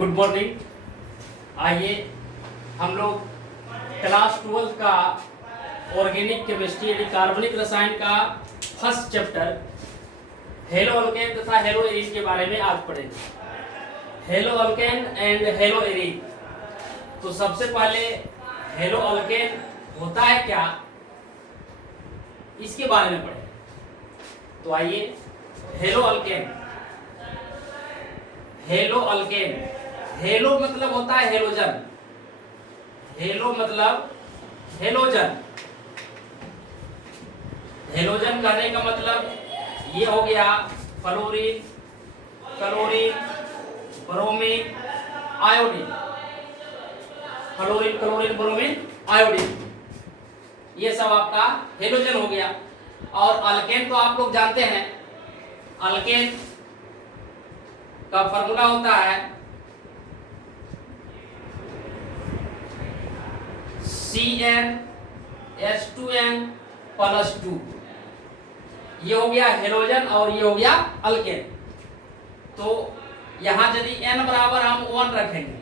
Good morning. आइए हम लोग क्लास 12 का ऑर्गेनिक केमिस्ट्री यानी कार्बनिक रसायन का फर्स्ट चैप्टर हेलो अल्केन तथा हेलो एरीन के बारे में आज पढ़ेंगे। Hello alkane and hello arene. तो सबसे पहले हेलो अल्केन होता है क्या, इसके बारे में पढ़ेंगे। तो आइए hello alkane. Hello alkane, hello मतलब होता है हेलोजन। हेलो मतलब हेलोजन। हेलोजन कहने का मतलब ये हो गया fluorine, chlorine, bromine, iodine. Fluorine, chlorine, bromine, iodine, ये सब आपका हेलोजन हो गया। और अल्केन तो आप लोग जानते हैं, अल्केन का फॉर्मूला होता है CnH2n+2। ये हो गया हेलोजन और ये हो गया अल्केन। तो यहां यदि n बराबर हम 1 रखेंगे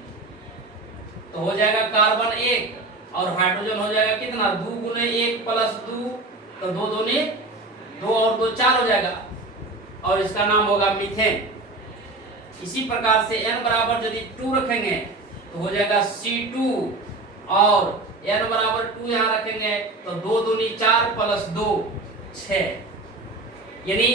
तो हो जाएगा कार्बन 1 और हाइड्रोजन हो जाएगा कितना, 2 गुने 1 प्लस 2, तो 2 दूनी 2 और 2 4 हो जाएगा और इसका नाम होगा मीथेन। इसी प्रकार से n बराबर यदि 2 रखेंगे तो हो जाएगा C2 और n बराबर 2 यहाँ रखेंगे तो 2 दूनी 4 प्लस 2 6, यानी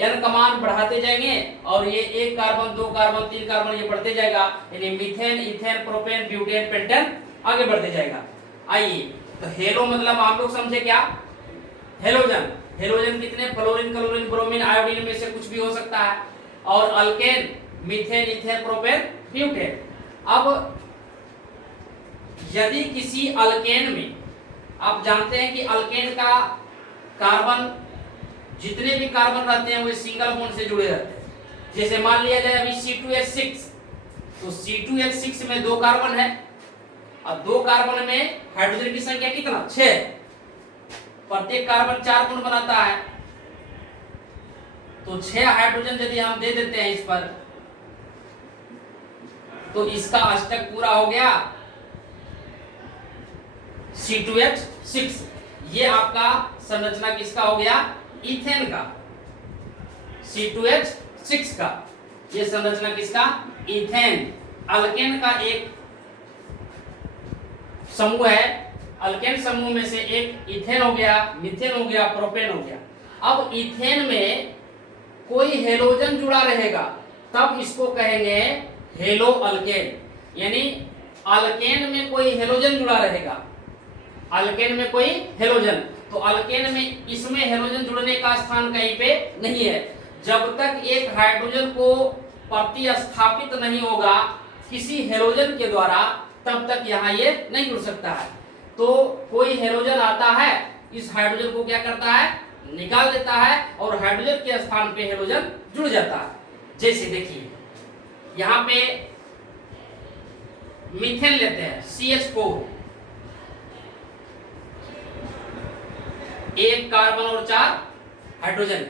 n का मान बढ़ाते जाएंगे और ये 1 कार्बन 2 कार्बन 3 कार्बन ये बढ़ते जाएगा, यानी methane, ethane, propane, butane, pentane आगे बढ़ते जाएगा। आइए तो हेलो मतलब आप लोग समझे क्या, हेलोजन। हेलोजन कितने, फ्लोरीन, क्लोरीन, ब्रोमीन, आयोडीन में से कुछ भी हो सकता है। और alkane methane, ethane, propane, butane. अब यदि किसी अल्केन में, आप जानते हैं कि अल्केन का कार्बन, जितने भी कार्बन रहते हैं वो सिंगल बॉन्ड से जुड़े रहते हैं। जैसे मान लिया जाए अभी C2H6, तो C2H6 में 2 कार्बन है और 2 कार्बन में हाइड्रोजन की संख्या कितना, 6। प्रत्येक कार्बन 4 बॉन्ड बनाता है, तो 6 हाइड्रोजन यदि हम दे देते हैं इस पर, तो इसका अष्टक पूरा हो गया C2H6। ये आपका संरचना किसका हो गया, इथेन का। C2H6 का ये संरचना किसका, इथेन। अल्केन का एक समूह है, अल्केन समूह में से एक इथेन हो गया, मीथेन हो गया, प्रोपेन हो गया। अब इथेन में कोई हेलोजन जुड़ा रहेगा तब इसको कहेंगे हेलो अल्केन, यानी अल्केन में कोई हेलोजन जुड़ा रहेगा, अल्केन में कोई हेलोजन। तो अल्केन में इसमें हेलोजन जुड़ने का स्थान कहीं पे नहीं है। जब तक एक हाइड्रोजन को प्रतिस्थापित नहीं होगा किसी हेलोजन के द्वारा, तब तक यहाँ ये नहीं जुड़ सकता है। तो कोई हेलोजन आता है, इस हाइड्रोजन को क्या करता है, निकाल देता है और हाइड्रोजन के स्थान पे हेलोजन जुड़ जाता है। जैसे देखिए यहाँ पे मीथेन लेते हैं CH4, 1 कार्बन और 4 हाइड्रोजन,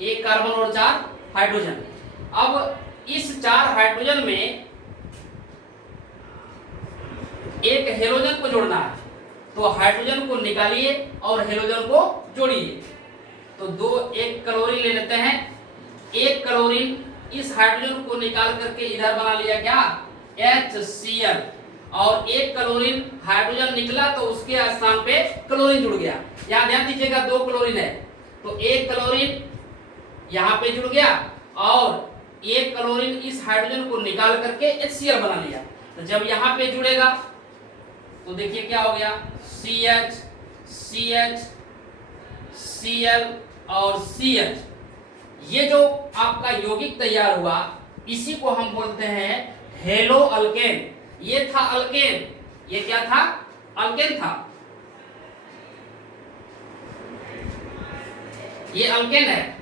1 कार्बन और 4 हाइड्रोजन। अब इस 4 हाइड्रोजन में एक हेलोजन को जोड़ना है, तो हाइड्रोजन को निकालिए और हेलोजन को जोड़िए। तो 1 क्लोरीन ले लेते हैं, 1 क्लोरीन इस हाइड्रोजन को निकाल करके इधर बना लिया क्या, HCl, और 1 क्लोरीन हाइड्रोजन निकला तो उसके स्थान पे क्लोरीन जुड़ गया। यहाँ ध्यान दीजिएगा 2 क्लोरीन है, तो 1 क्लोरीन यहाँ पे जुड़ गया और 1 क्लोरीन इस हाइड्रोजन को निकाल करके HCl बना लिया। तो जब यहाँ पे जुड़ेगा तो देखिए क्या हो गया, CH, CH, Cl और CH। ये जो आपका यौगिक तैयार हुआ इसी को हम बोलते हैं हेलो अल्केन। ये था अल्केन, ये क्या था, अल्केन था, ये अल्केन है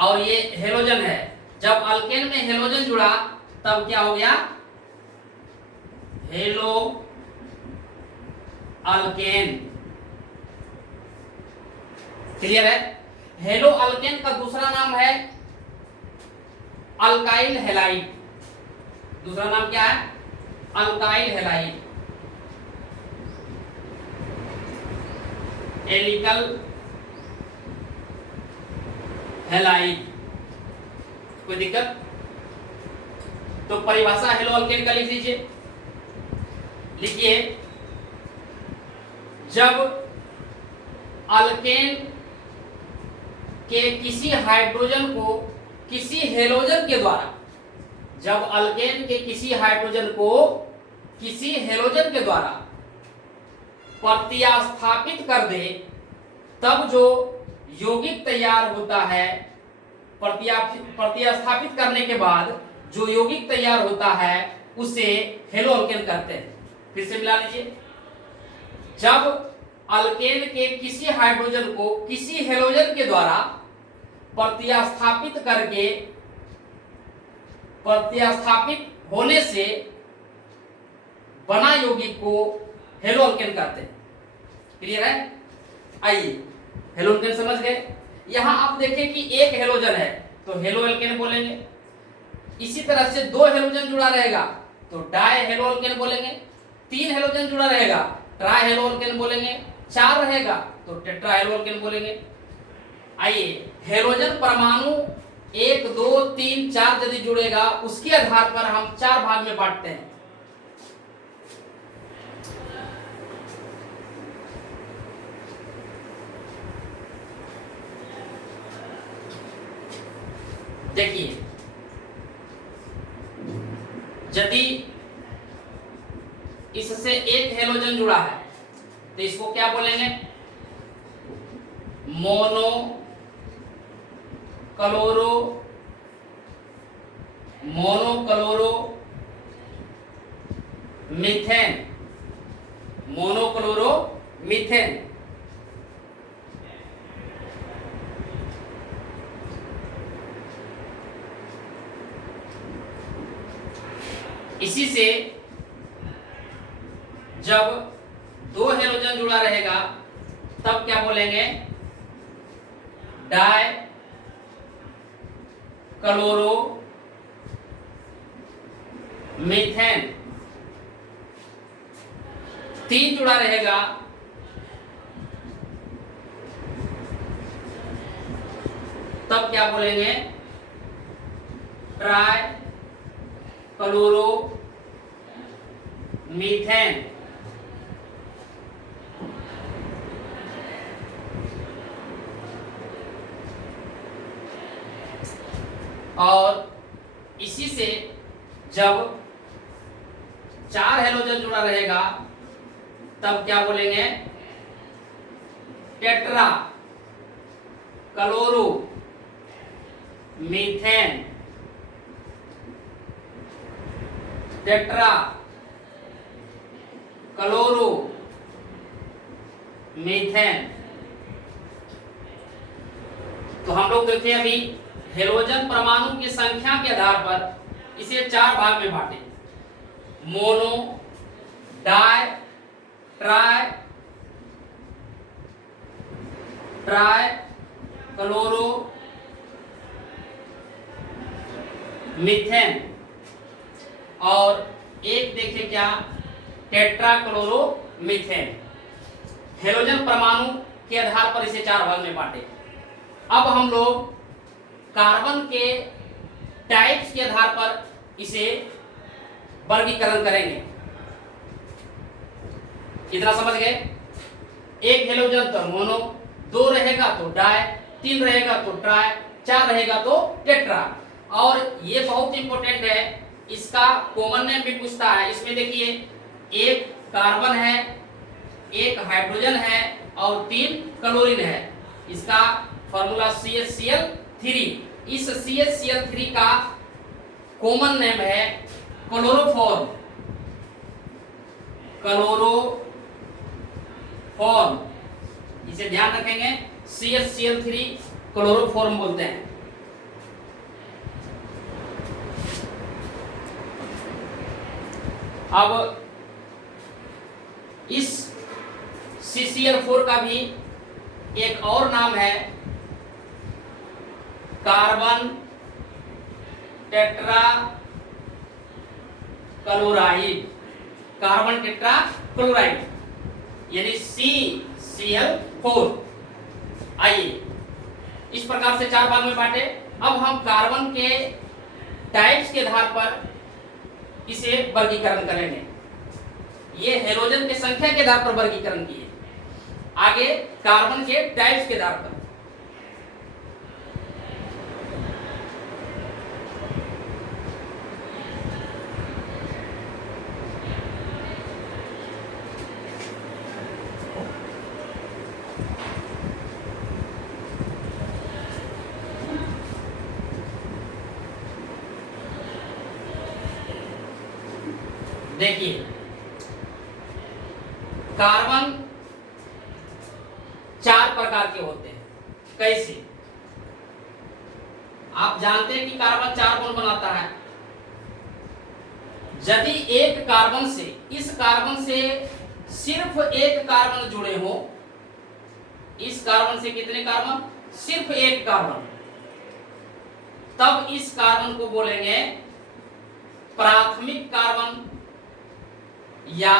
और ये हेलोजन है। जब अल्केन में हेलोजन जुड़ा तब क्या हो गया, हेलो अल्केन। क्लियर है। हेलो अल्केन का दूसरा नाम है अल्काइल हैलाइड, दूसरा नाम क्या है? Alkyl halide, alkyl halide. कोई दिक्कत? तो परिभाषा हेलो अल्केन का लिख लीजिए। लिखिए, जब अल्केन के किसी हाइड्रोजन को किसी हेलोजन के द्वारा, जब अल्केन के किसी हाइड्रोजन को किसी हेलोजन के द्वारा प्रतिस्थापित कर दे, तब जो यौगिक तैयार होता है, प्रतिस्थापित करने के बाद जो यौगिक तैयार होता है उसे हेलो अल्केन कहते हैं। फिर से मिला लीजिए, जब अल्केन के किसी हाइड्रोजन को किसी हेलोजन के द्वारा प्रतिस्थापित होने से बना यौगिक को हेलो अल्केन कहते हैं। क्लियर है? आइए, हेलो अल्केन समझ गए। यहां आप देखें कि एक हेलोजन है तो हेलो अल्केन बोलेंगे, इसी तरह से दो हेलोजन जुड़ा रहेगा तो डाई हेलो अल्केन बोलेंगे, तीन हेलोजन जुड़ा रहेगा ट्राई हेलो अल्केन बोलेंगे, चार रहेगा तो टेट्रा हेलो अल्केन बोलेंगे। आइए, हेलोजन परमाणु 1 2 3 4 यदि जुड़ेगा उसके आधार पर हम 4 भाग में बांटते हैं। देखिए, यदि इससे एक हेलोजन जुड़ा है तो इसको क्या बोलेंगे? Mono chloro methane, monochloro methane. इसी से जब दो हेलोजन जुड़ा रहेगा तब क्या बोलेंगे? Die chloro methane. तीन जुड़ा रहेगा तब क्या बोलेंगे? Try chloro methane. और इसी से जब 4 हेलोजन जुड़ा रहेगा तब क्या बोलेंगे? Tetra chloro methane, tetra chloro methane. तो हम लोग देखते हैं अभी हेलोजन परमाणु की संख्या के आधार पर इसे 4 भाग में बांटे, mono, di, tri chloro methane, और एक देखिए क्या? Tetra chloro methane. हेलोजन परमाणु के आधार पर इसे 4 भाग में बांटे। अब हम लोग कार्बन के टाइप्स के आधार पर इसे वर्गीकरण करेंगे। कितना समझ गए? एक हेलोजन तो मोनो, 2 रहेगा तो डाई, 3 रहेगा तो ट्राई, 4 रहेगा तो टेट्रा। और ये बहुत इंपॉर्टेंट है, इसका कॉमन नेम भी पूछता है। इसमें देखिए, एक कार्बन है, एक हाइड्रोजन है और 3 क्लोरीन है। इसका फॉर्मूला CH3। इस CH3 का कॉमन नेम है क्लोरोफॉर्म। इसे ध्यान रखेंगे, CH3 क्लोरोफॉर्म बोलते हैं। अब इस CCl4 का भी एक और नाम है carbon tetra chloride, carbon tetra chloride यानी CCl4। आइए इस प्रकार से 4 भाग में बांटे। अब हम कार्बन के टाइप्स के आधार पर इसे वर्गीकरण करेंगे। ये हेलोजन की संख्या के आधार पर वर्गीकरण किए, आगे कार्बन के टाइप्स के आधार पर। देखिए कार्बन 4 प्रकार के होते हैं। कैसे? आप जानते हैं कि कार्बन 4 बॉन्ड बनाता है। यदि एक कार्बन से, इस कार्बन से सिर्फ एक कार्बन जुड़े हो, इस कार्बन से कितने कार्बन? सिर्फ एक कार्बन, तब इस कार्बन को बोलेंगे प्राथमिक कार्बन या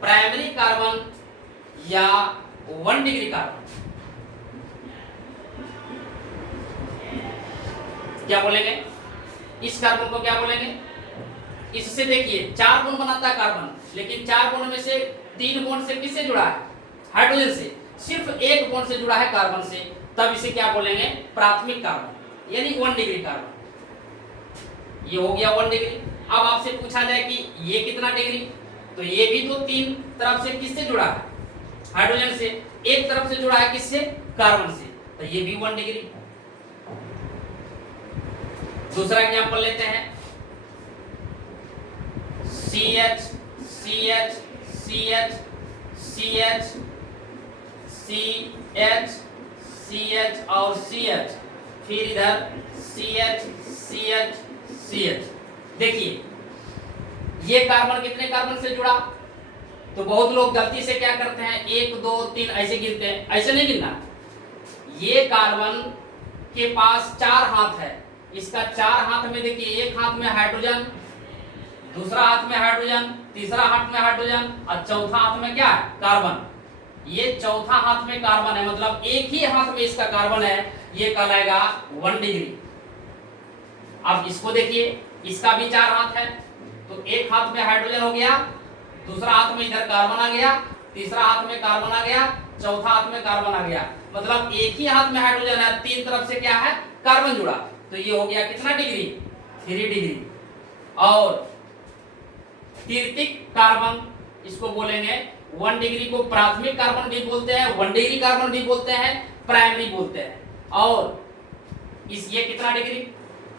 प्राइमरी कार्बन या 1 डिग्री कार्बन। क्या बोलेंगे? इस कार्बन को क्या बोलेंगे? इससे देखिए 4 बॉन्ड बनाता है कार्बन, लेकिन 4 बॉन्ड में से 3 बॉन्ड से किससे जुड़ा है? हाइड्रोजन से। सिर्फ एक बॉन्ड से जुड़ा है कार्बन से, तब इसे क्या बोलेंगे? प्राथमिक कार्बन यानी 1 डिग्री कार्बन। ये हो गया 1 डिग्री। अब आपसे पूछा जाए कि ये कितना डिग्री, तो ये भी तो 3 तरफ से किससे जुड़ा है? हाइड्रोजन से। एक तरफ से जुड़ा है किससे? कार्बन से, तो ये भी 1 डिग्री। दूसरा एग्जांपल लेते हैं, CH CH CH CH CH CH और CH, फिर इधर CH CH CH। देखिए ये कार्बन कितने कार्बन से जुड़ा? तो बहुत लोग गलती से क्या करते हैं, 1 2 3 ऐसे गिनते हैं। ऐसे नहीं गिनना। ये कार्बन के पास 4 हाथ है। इसका 4 हाथ में देखिए, एक हाथ में हाइड्रोजन, दूसरा हाथ में हाइड्रोजन, तीसरा हाथ में हाइड्रोजन और चौथा हाथ में क्या है? कार्बन। ये चौथा हाथ में कार्बन है, मतलब एक ही हाथ में इसका कार्बन है। ये कहलाएगा 1 डिग्री। अब इसको देखिए, इसका भी 4 हाथ है, तो एक हाथ में हाइड्रोजन हो गया, दूसरा हाथ में इधर कार्बन आ गया, तीसरा हाथ में कार्बन आ गया, चौथा हाथ में कार्बन आ गया। मतलब एक ही हाथ में हाइड्रोजन है, 3 तरफ से क्या है? कार्बन जुड़ा। तो ये हो गया कितना डिग्री? 3 डिग्री। और तृतीयक कार्बन, इसको बोलेंगे 1 डिग्री को प्राथमिक कार्बन भी बोलते हैं, 1 डिग्री कार्बन भी बोलते हैं, प्राइमरी बोलते हैं। और इस ये कितना डिग्री?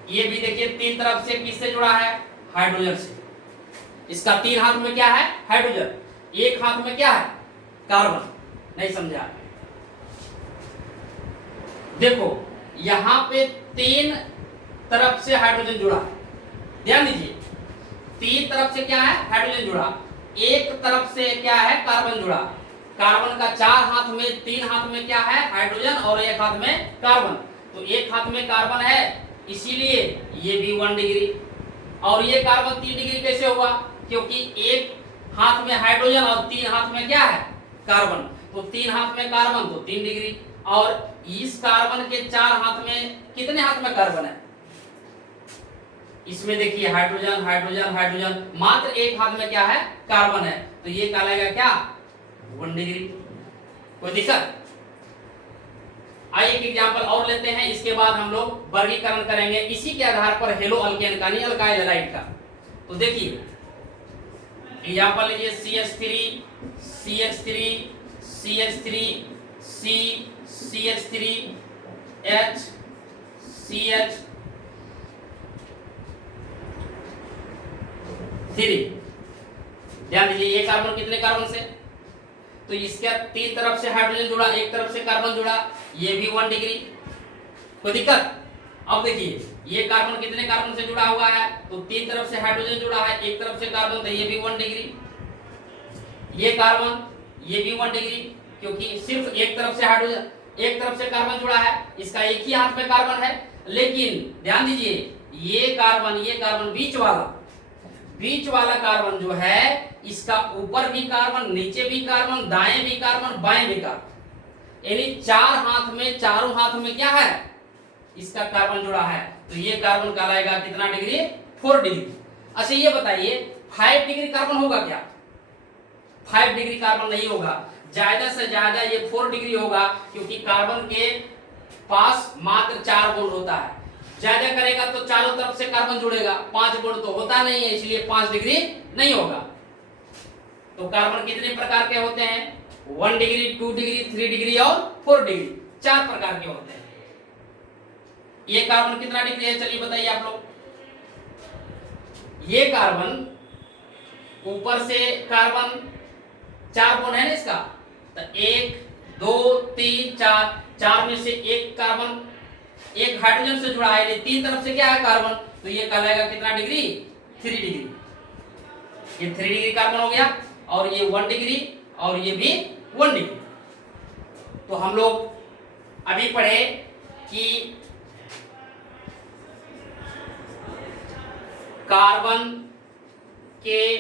ये भी देखिए 3 तरफ से किससे जुड़ा है? हाइड्रोजन से। इसका 3 हाथ में क्या है? हाइड्रोजन, एक हाथ में क्या है? कार्बन। नहीं समझा? देखो यहां पे 3 तरफ से हाइड्रोजन जुड़ा है, ध्यान दीजिए। 3 तरफ से क्या है? हाइड्रोजन जुड़ा। एक तरफ से क्या है? कार्बन जुड़ा। कार्बन का 4 हाथ में, 3 हाथ में क्या है? हाइड्रोजन और एक हाथ में कार्बन। तो एक हाथ में कार्बन है, इसीलिए ये भी 1 डिग्री। और ये कार्बन 3 डिग्री कैसे हुआ? क्योंकि एक हाथ में हाइड्रोजन और 3 हाथ में क्या है? कार्बन। तो 3 हाथ में कार्बन तो 3 डिग्री। और इस कार्बन के 4 हाथ में कितने हाथ में कार्बन है? इसमें देखिए हाइड्रोजन हाइड्रोजन हाइड्रोजन, मात्र एक हाथ में क्या है? कार्बन है। तो ये कहलाएगा क्या? 1 डिग्री। कोई दिक्कत? आइए एक एग्जांपल और लेते हैं, इसके बाद हम लोग वर्गीकरण करेंगे इसी के आधार पर हेलो अल्केन का, नहीं अल्काइल हैलाइड का। तो देखिए एग्जांपल लीजिए, CH3 CH3 CH3 C CH3 H CH 3। ध्यान दीजिए ये कार्बन कितने कार्बन से? तो इसका 3 तरफ से हाइड्रोजन जुड़ा, एक तरफ से कार्बन जुड़ा, ये भी 1 डिग्री। कोई दिक्कत? अब देखिए ये कार्बन कितने कार्बन से जुड़ा हुआ है? तो 3 तरफ से हाइड्रोजन जुड़ा है, एक तरफ से कार्बन, तो ये भी 1 डिग्री। ये कार्बन, ये भी 1 डिग्री, क्योंकि सिर्फ एक तरफ से हाइड्रोजन, एक तरफ से कार्बन जुड़ा है। इसका एक ही हाथ में कार्बन है, लेकिन ध्यान दीजिए ये कार्बन बीच वाला कार्बन जो है, इसका ऊपर भी कार्बन, नीचे भी कार्बन, दाएं भी कार्बन, बाएं भी कार्बन, यानी चारों हाथ में क्या है, इसका कार्बन जुड़ा है। तो ये कार्बन कहलाएगा कितना डिग्री, 4 डिग्री। अच्छा ये बताइए 5 डिग्री कार्बन होगा क्या? 5 डिग्री कार्बन नहीं होगा, ज्यादा से ज्यादा ये 4 डिग्री होगा, क्योंकि कार्बन के पास मात्र 4 बॉन्ड होता है। ज्यादा करेगा तो चारों तरफ से कार्बन जुड़ेगा, 5 बॉन्ड तो होता नहीं है, इसलिए 5 डिग्री नहीं होगा। तो कार्बन कितने प्रकार के होते हैं? 1 डिग्री, 2 डिग्री, 3 डिग्री और 4 डिग्री, 4 प्रकार के होते हैं। ये कार्बन कितना डिग्री है, चलिए बताइए आप लोग। ये कार्बन ऊपर से कार्बन 4 बॉन्ड है ना इसका, तो 1 2 3 4 में से एक कार्बन एक हाइड्रोजन से जुड़ा है, 3 तरफ से क्या है कार्बन, तो ये कहलाएगा कितना डिग्री, 3 डिग्री। ये 3 डिग्री कार्बन हो गया, और ये 1 डिग्री, और ये भी 1 डिग्री। तो हम लोग अभी पढ़े कि कार्बन के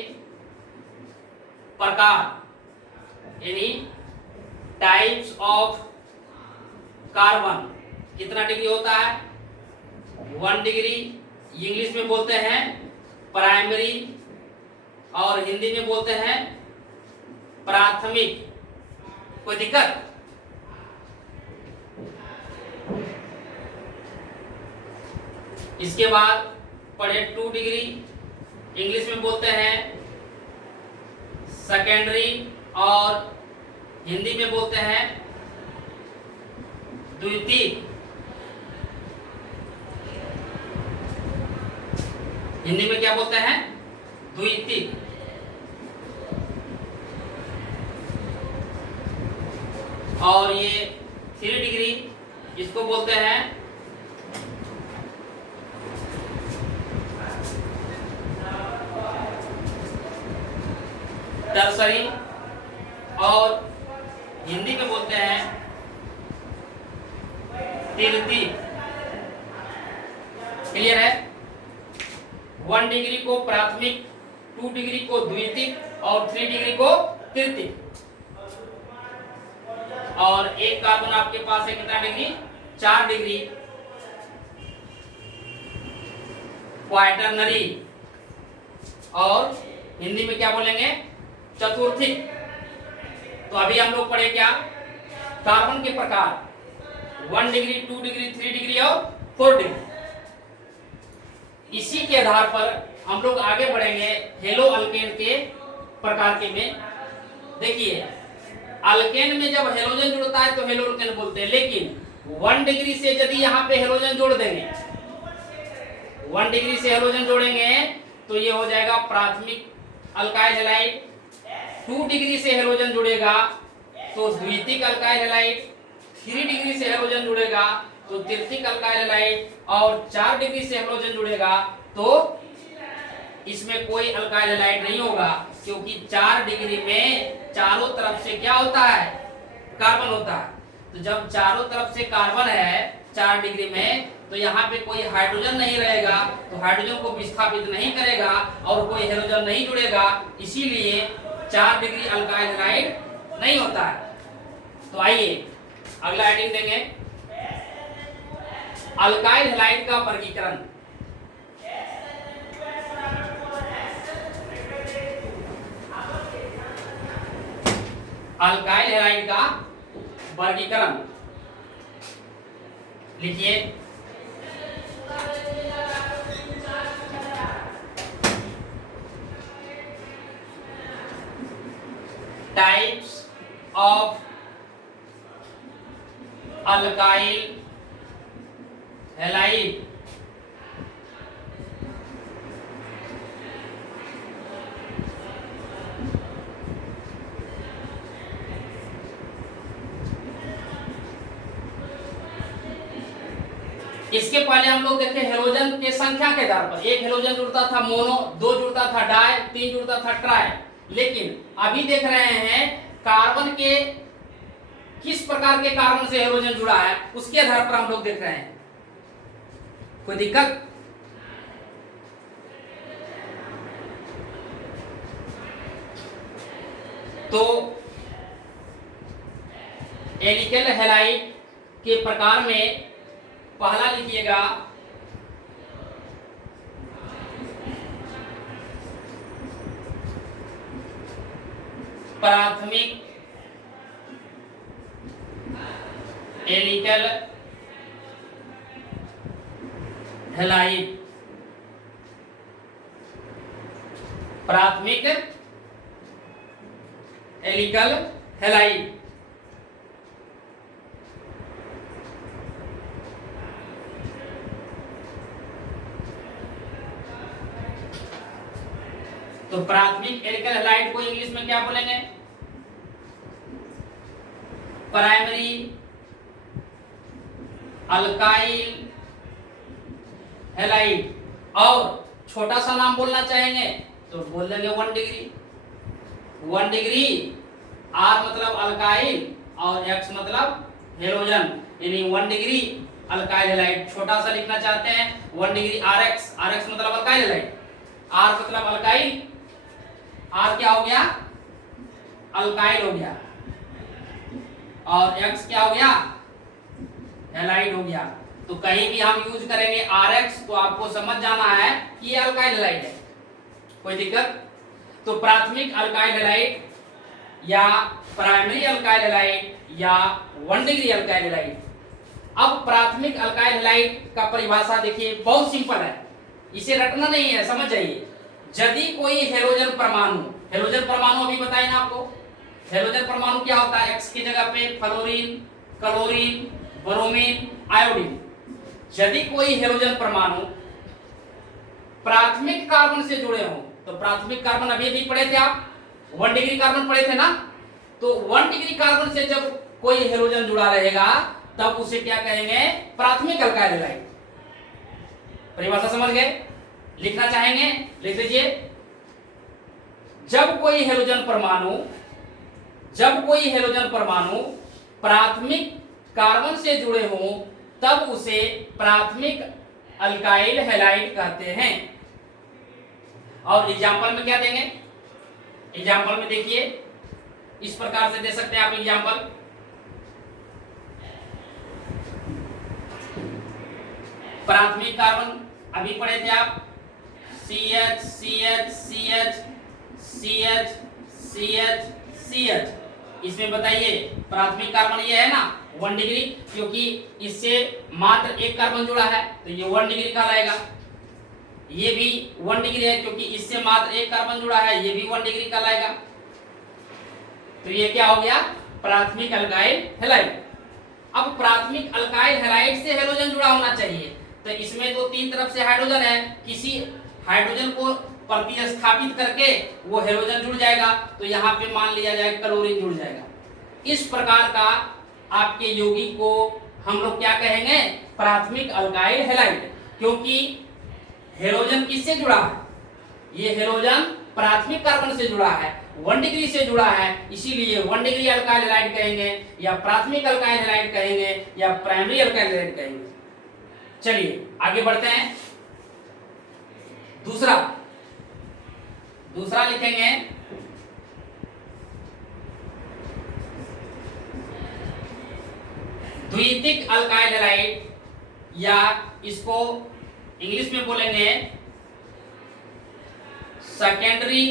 प्रकार यानी टाइप्स ऑफ कार्बन कितना डिग्री होता है, 1 डिग्री। इंग्लिश में बोलते हैं प्राइमरी, और हिंदी में बोलते हैं प्राथमिक। कोई दिक्कत? इसके बाद पढ़े 2 डिग्री, इंग्लिश में बोलते हैं सेकेंडरी, और हिंदी में बोलते हैं द्वितीयक। हिंदी में क्या बोलते हैं, द्वितीयक। और ये 3 डिग्री, इसको बोलते हैं टर्सरी, और हिंदी में बोलते हैं तृतीयक। क्लियर है? 1 डिग्री को प्राथमिक, 2 डिग्री को द्वितीयक, और 3 डिग्री को तृतीयक। और एक कार्बन आपके पास है कितना डिग्री, 4 डिग्री, क्वाटरनरी, और हिंदी में क्या बोलेंगे, चतुर्थीक। तो अभी हम लोग पढ़े क्या, कार्बन के प्रकार 1 डिग्री, 2 डिग्री, 3 डिग्री और 4 डिग्री। इसी के आधार पर हम लोग आगे बढ़ेंगे हेलो अल्केन के प्रकार के में। देखिए अल्केन में जब हेलोजन जुड़ता है तो हेलो अल्केन बोलते हैं, लेकिन 1 डिग्री से यदि यहाँ पे हेलोजन जोड़ देंगे, 1 डिग्री से हेलोजन जोड़ेंगे तो ये हो जाएगा प्राथमिक अल्काइल हैलाइड। 2 डिग्री से हेलोजन जुड़ेगा तो द्वितीयक अल्काइल हैलाइड, 3 डिग्री से हेलोजन जुड़ेगा तो तृतीयक अल्काइल हैलाइड, और 4 डिग्री से हेलोजन जुड़ेगा तो इसमें कोई अल्काइल हैलाइड नहीं होगा, क्योंकि 4 डिग्री में चारों तरफ से क्या होता है, कार्बन होता है। तो जब चारों तरफ से कार्बन है 4 डिग्री में, तो यहाँ पे कोई हाइड्रोजन नहीं रहेगा, तो हाइड्रोजन को विस्थापित नहीं करेगा और कोई हेलोजन नहीं जुड़ेगा, इसीलिए 4 डिग्री अल्काइल हैलाइड नहीं होता है। तो आइए अगला हेडिंग देंगे, अल्काइल हैलाइड का वर्गीकरण। अल्काइल हैलाइड का वर्गीकरण लिखिए। Types of alkyl halide. इसके पहले हम लोग देखे हेलोजन के संख्या के आधार पर, एक हेलोजन जुड़ता था मोनो, 2 जुड़ता था डाई, 3 जुड़ता था ट्राई। लेकिन अभी देख रहे हैं कार्बन के किस प्रकार के कार्बन से हेलोजन जुड़ा है, उसके आधार पर हम लोग देख रहे हैं। कोई दिक्कत? तो एल्किल हैलाइड के प्रकार में पहला लिखिएगा प्राथमिक एल्किल हैलाइड, प्राथमिक एल्किल हैलाइड। तो प्राथमिक एल्किल हैलाइड को इंग्लिश में क्या बोलेंगे? Primary alkyl halide. और छोटा सा नाम बोलना चाहेंगे तो बोल देंगे 1 डिग्री। 1 डिग्री, आर मतलब अल्काइल और एक्स मतलब हेलोजन, यानी 1 डिग्री अल्काइल हैलाइड। छोटा सा लिखना चाहते हैं 1 degree R X. R X मतलब अल्काइल हैलाइड, आर मतलब अल्काइल, आर क्या हो गया? अल्काइल हो गया, और एक्स क्या हो गया? हैलाइड हो गया। तो कहीं भी हम यूज करेंगे आर एक्स तो आपको समझ जाना है कि ये अल्काइल हैलाइड है। कोई दिक्कत? तो प्राथमिक अल्काइल हैलाइड या प्राइमरी अल्काइल हैलाइड या 1 डिग्री अल्काइल हैलाइड। अब प्राथमिक अल्काइल हैलाइड का परिभाषा देखिए, बहुत सिंपल है, इसे रटना नहीं है, समझ जाइए। यदि कोई हेलोजन परमाणु, हेलोजन परमाणु अभी बताए ना आपको, हेलोजन परमाणु क्या होता है? एक्स की जगह पे फ्लोरीन, क्लोरीन, ब्रोमीन, आयोडीन। यदि कोई हेलोजन परमाणु प्राथमिक कार्बन से जुड़े हो, तो प्राथमिक कार्बन अभी अभी पढ़े थे आप, 1 डिग्री कार्बन पढ़े थे ना, तो 1 डिग्री कार्बन से जब कोई हेलोजन जुड़ा रहेगा तब उसे क्या कहेंगे? प्राथमिक अल्काइल हैलाइड। परिभाषा समझ गए? लिखना चाहेंगे लिख लीजिए। जब कोई हेलोजन परमाणु प्राथमिक कार्बन से जुड़े हो तब उसे प्राथमिक अल्काइल हैलाइड कहते हैं। और एग्जाम्पल में क्या देंगे? एग्जाम्पल में देखिए, इस प्रकार से दे सकते हैं आप एग्जाम्पल। प्राथमिक कार्बन अभी पढ़े थे आप, CH CH CH CH CH CH। इसमें बताइए प्राथमिक कार्बन ये है ना 1 डिग्री, क्योंकि इससे मात्र एक कार्बन जुड़ा है तो ये 1 डिग्री कहलाएगा। ये भी 1 डिग्री है क्योंकि इससे मात्र एक कार्बन जुड़ा है, ये भी 1 डिग्री कहलाएगा। तो ये क्या हो गया? प्राथमिक अल्काइल हैलाइड। अब प्राथमिक अल्काइल हैलाइड से हेलोजन जुड़ा होना चाहिए, तो इसमें तो 3 तरफ से हाइड्रोजन है, किसी हाइड्रोजन को प्रतिस्थापित करके वो हेलोजन जुड़ जाएगा। तो यहाँ पे मान लिया जाए क्लोरीन जुड़ जाएगा। इस प्रकार का आपके यौगिक को हम लोग क्या कहेंगे? प्राथमिक अल्काइल हैलाइड। क्योंकि हेलोजन किससे जुड़ा है? ये हेलोजन प्राथमिक कार्बन से जुड़ा है, 1 डिग्री से जुड़ा है, इसीलिए 1 डिग्री अल्काइल हैलाइड कहेंगे, या प्राथमिक अल्काइल हैलाइड कहेंगे, या प्राइमरी अल्काइल हैलाइड कहेंगे। चलिए आगे बढ़ते हैं। दूसरा लिखेंगे द्वितीयक अल्काइल हैलाइड, या इसको इंग्लिश में बोलेंगे सेकेंडरी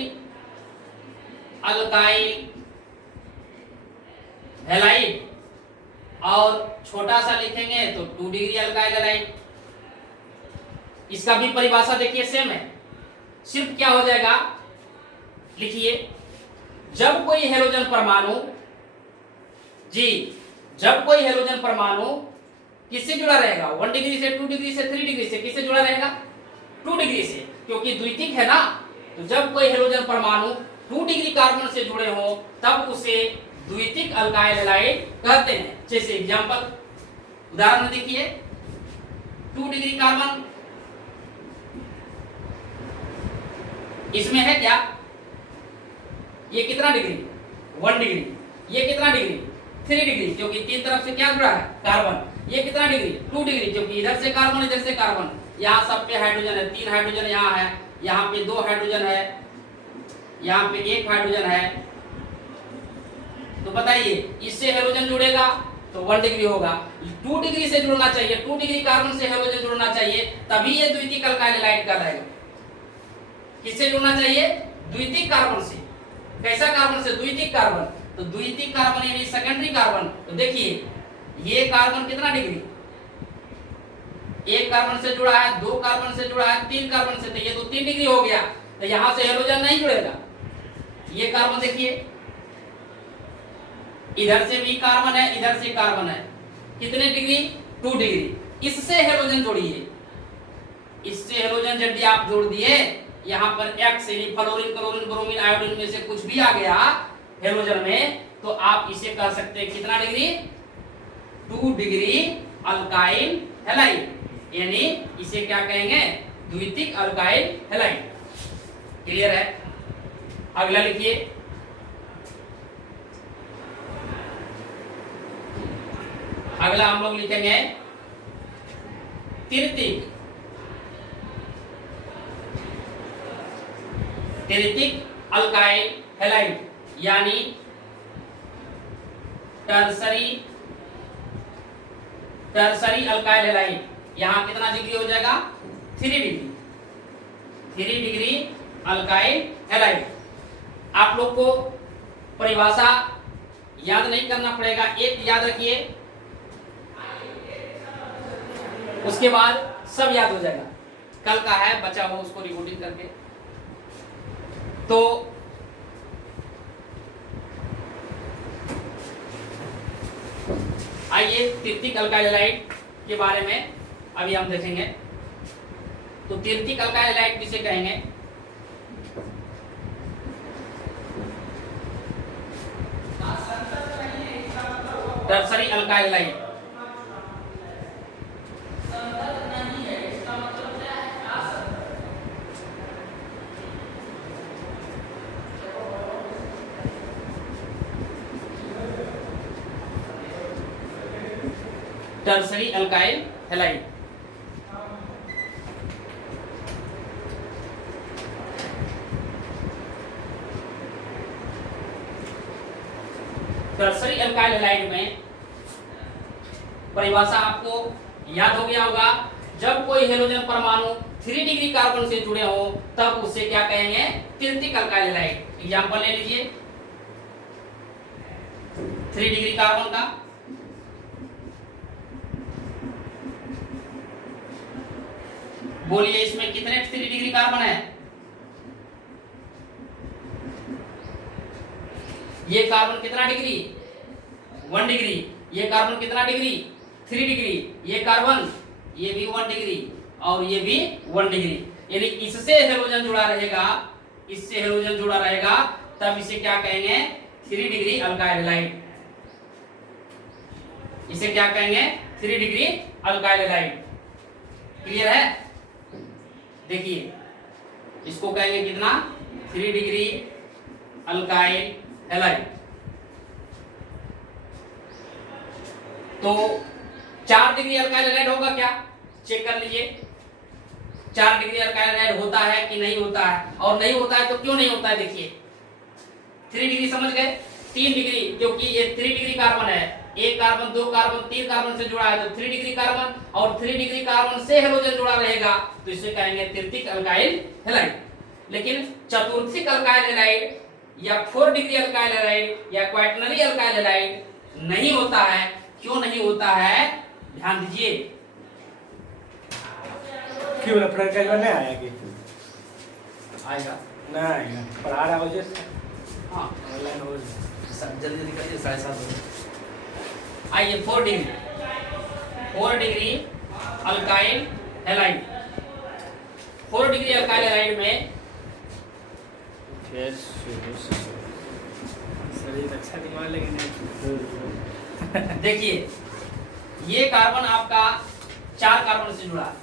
अल्काइल हैलाइड, और छोटा सा लिखेंगे तो 2 डिग्री अल्काइल हैलाइड। इसका भी परिभाषा देखिए सेम है, सिर्फ क्या हो जाएगा? लिखिए, जब कोई हेलोजन परमाणु किससे जुड़ा रहेगा? 1 डिग्री से, 2 डिग्री से, 3 डिग्री से, किससे जुड़ा रहेगा? 2 डिग्री से, क्योंकि द्वितीयक है ना। तो जब कोई हेलोजन परमाणु 2 डिग्री कार्बन से जुड़े हो तब उसे द्वितीयक अल्काइल हैलाइड कहते हैं। जैसे एग्जांपल, उदाहरण में देखिए, 2 डिग्री कार्बन, इसमें है क्या? ये कितना डिग्री? 1 डिग्री। ये कितना डिग्री? 3 डिग्री, क्योंकि 3 तरफ से क्या जुड़ा है? कार्बन। ये कितना डिग्री? 2 डिग्री, क्योंकि इधर से कार्बन इधर से कार्बन। यहाँ सब पे हाइड्रोजन है, 3 हाइड्रोजन यहाँ है, यहाँ पे 2 हाइड्रोजन है, यहाँ पे 1 हाइड्रोजन है, तो बताइए इससे हेलोजन जुड़ेगा तो 1 डिग्री होगा। 2 डिग्री से जुड़ना चाहिए, 2 डिग्री कार्बन से हेलोजन जुड़ना चाहिए, तभी ये द्वितीयक अल्काइल हैलाइड कहलाएगा। किससे जुड़ना चाहिए? द्वितीयक कार्बन से। कैसा कार्बन से? द्वितीयक कार्बन। तो द्वितीयक कार्बन यानी सेकेंडरी कार्बन। तो देखिए ये कार्बन कितना डिग्री, 1 कार्बन से जुड़ा है, 2 कार्बन से जुड़ा है, 3 कार्बन से, तो ये तो 3 डिग्री हो गया। तो यहां से हेलोजन नहीं जुड़ेगा। ये कार्बन देखिए इधर से भी कार्बन है, इधर से कार्बन है, कितने डिग्री? 2 डिग्री। इससे हेलोजन जोड़िए, इससे हेलोजन यदि आप जोड़ दिए, यहां पर X यानी फ्लोरीन, क्लोरीन, ब्रोमीन, आयोडीन में से कुछ भी आ गया हेलोजन में, तो आप इसे कह सकते हैं कितना डिग्री? 2 डिग्री अल्काइल हैलाइड, यानी इसे क्या कहेंगे? द्वितीयक अल्काइल हैलाइड। क्लियर है? अगला लिखिए, अगला हम लोग लिखेंगे तृतीयक, तृतीयक अल्काइल हैलाइड यानी टर्सरी अल्काइल हैलाइड। यहां कितना डिग्री हो जाएगा? 3 डिग्री, 3 डिग्री अल्काइल हैलाइड। आप लोग को परिभाषा याद नहीं करना पड़ेगा, एक याद रखिए, उसके बाद सब याद हो जाएगा। कल का है, बचा हो उसको रिकॉर्डिंग करके। तो आइए तृतीयक अल्काइल हैलाइड के बारे में अभी हम देखेंगे। तो तृतीयक अल्काइल हैलाइड किसे कहेंगे? Tertiary alkyl halide. Tertiary alkyl halide. Tertiary alkyl halide में परिभाषा आपको याद हो गया होगा, जब कोई हेलोजन परमाणु 3 डिग्री कार्बन से जुड़े हो तब उसे क्या कहेंगे? तृतीयक अल्काइल हैलाइड। एग्जांपल ले लीजिए 3 डिग्री कार्बन का, बोलिए इसमें कितने 3 डिग्री कार्बन है? ये कार्बन कितना डिग्री? 1 डिग्री। ये कार्बन कितना डिग्री? 3 डिग्री। ये कार्बन, ये भी 1 डिग्री और ये भी 1 डिग्री। यानी इससे हेलोजन जुड़ा रहेगा, इससे हेलोजन जुड़ा रहेगा, तब इसे क्या कहेंगे? 3 डिग्री अल्काइल हैलाइड। इसे क्या कहेंगे? 3 डिग्री अल्काइल हैलाइड। क्लियर है? देखिए इसको कहेंगे कितना? 3 डिग्री अल्काइल हैलाइड। तो 4 डिग्री अल्काइल हैलाइड होगा क्या? चेक कर लीजिए 4 डिग्री अल्काइल हैलाइड होता है कि नहीं होता है, और नहीं होता है तो क्यों नहीं होता है? देखिए 3 डिग्री समझ गए? 3 डिग्री, क्योंकि ये 3 डिग्री कार्बन है, 1 कार्बन, 2 कार्बन, 3 कार्बन से जुड़ा है, तो 3 डिग्री कार्बन, और 3 डिग्री कार्बन से हेलोजन जुड़ा रहेगा, तो इसे कहेंगे तृतीयक अल्काइल हैलाइड। लेकिन चतुर्थीक अल्काइल हैलाइड या 4 डिग्री अल्काइल हैलाइड या क्वाaternary अल्काइल हैलाइड नहीं होता है। क्यों नहीं होता है? ध्यान दीजिए। क्यों नहीं आया? कि आएगा ना आएगा, पढ़ा रहा हो जैसे। हाँ ऑनलाइन हो जल्दी जल्दी करिए, 7:30 बजे। आइए 4 degree alkyl halide. 4 degree alkyl halide में शरीर अच्छा दिमाग लेकिन देखिए ये कार्बन आपका 4 कार्बन से जुड़ा है,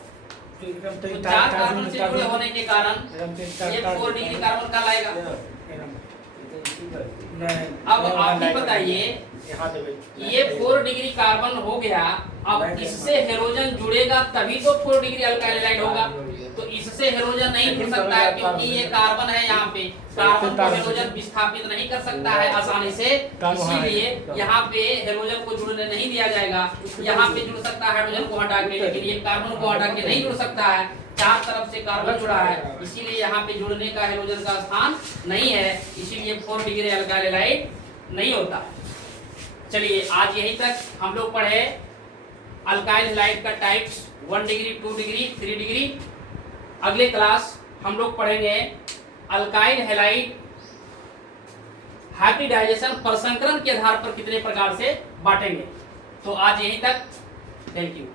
तो 4 कार्बन से जुड़े होने के कारण ये 4 डिग्री कार्बन का लाएगा। अब आप ही बताइए, ये 4 डिग्री कार्बन हो गया, अब इससे हेलोजन जुड़ेगा तभी तो 4 डिग्री अल्काइल हैलाइड होगा। तो इससे हेलोजन नहीं जुड़ सकता है, क्योंकि ये कार्बन है यहाँ पे, कार्बन को हेलोजन विस्थापित नहीं कर सकता है आसानी से, इसीलिए यहाँ पे हेलोजन को जुड़ने नहीं दिया जाएगा। यहाँ पे जुड़ सकता है हाइड्रोजन को हटा के, लेकिन ये कार्बन को हटा के नहीं जुड़ सकता है, चार तरफ से कार्बन जुड़ा है, इसीलिए यहाँ पे जुड़ने का हेलोजन का स्थान नहीं है, इसीलिए 4 डिग्री अल्काइल हैलाइड नहीं होता। चलिए आज यहीं तक हम लोग पढ़े अल्काइल हैलाइड का टाइप्स 1 डिग्री, 2 डिग्री, 3 डिग्री। अगले क्लास हम लोग पढ़ेंगे अल्काइल हैलाइड हाइब्रिडाइजेशन प्रसंकरण के आधार पर कितने प्रकार से बांटेंगे। तो आज यहीं तक, थैंक यू।